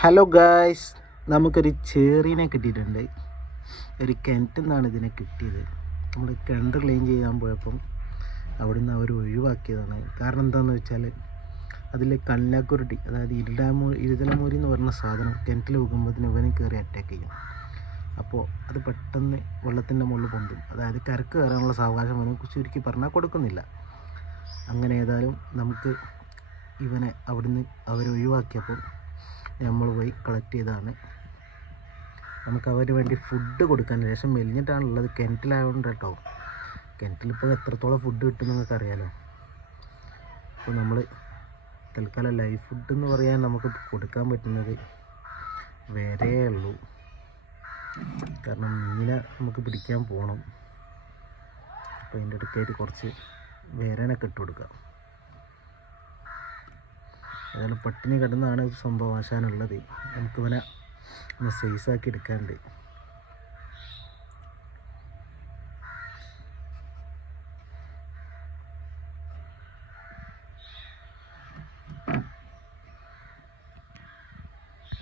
Hello guys, നമുക്കൊരു ചേറീനെ കിട്ടിയിട്ടുണ്ട്. ഒരു കിണറ്റിൽ നിന്നാണ് ഇതിനെ കിട്ടിയത്. നമ്മൾ കിണർ ക്ലീൻ ചെയ്യാൻ പോയപ്പം അവിടുന്ന് അവർ ഒഴിവാക്കിയതാണ്. കാരണം എന്താണെന്ന് വെച്ചാൽ അതിൽ കല്ലാക്കുരുട്ടി, അതായത് ഇരുതലമൂരി എന്ന് പറഞ്ഞ സാധനം കിണറ്റിൽ വെക്കുമ്പോഴത്തേന് ഇവന് കയറി അറ്റാക്ക് ചെയ്യും. അപ്പോൾ അത് പെട്ടെന്ന് വെള്ളത്തിൻ്റെ മുകളിൽ പൊന്തും. അതായത് കരക്ക് കയറാനുള്ള സാവകാശം അവനെ ചുരുക്കി പറഞ്ഞാൽ കൊടുക്കുന്നില്ല. അങ്ങനെ ഏതായാലും നമുക്ക് ഇവനെ അവിടുന്ന് അവരൊഴിവാക്കിയപ്പോൾ നമ്മൾ പോയി കളക്ട് ചെയ്തതാണ്. നമുക്ക് അവന് വേണ്ടി ഫുഡ് കൊടുക്കാൻ ശേഷം മെലിഞ്ഞിട്ടാണുള്ളത്. കിണറ്റിലായതുകൊണ്ട് കേട്ടോ. കിണറ്റിലിപ്പോൾ എത്രത്തോളം ഫുഡ് കിട്ടും നിങ്ങൾക്ക് അറിയാലോ. അപ്പോൾ നമ്മൾ തൽക്കാലം ലൈഫ് ഫുഡ് എന്ന് പറയാൻ നമുക്ക് കൊടുക്കാൻ പറ്റുന്നത് വരേ ഉള്ളൂ. കാരണം മീനെ നമുക്ക് പിടിക്കാൻ പോകണം. അപ്പോൾ അതിൻ്റെ അടുത്തായിട്ട് കുറച്ച് വേരനൊക്കെ ഇട്ട് കൊടുക്കാം. ഏതായാലും പട്ടിണി കിടന്നാണ് സംഭവം ആശാനുള്ളത്. നമുക്കിവനെ ഒന്ന് സൈസാക്കി എടുക്കാനുണ്ട്.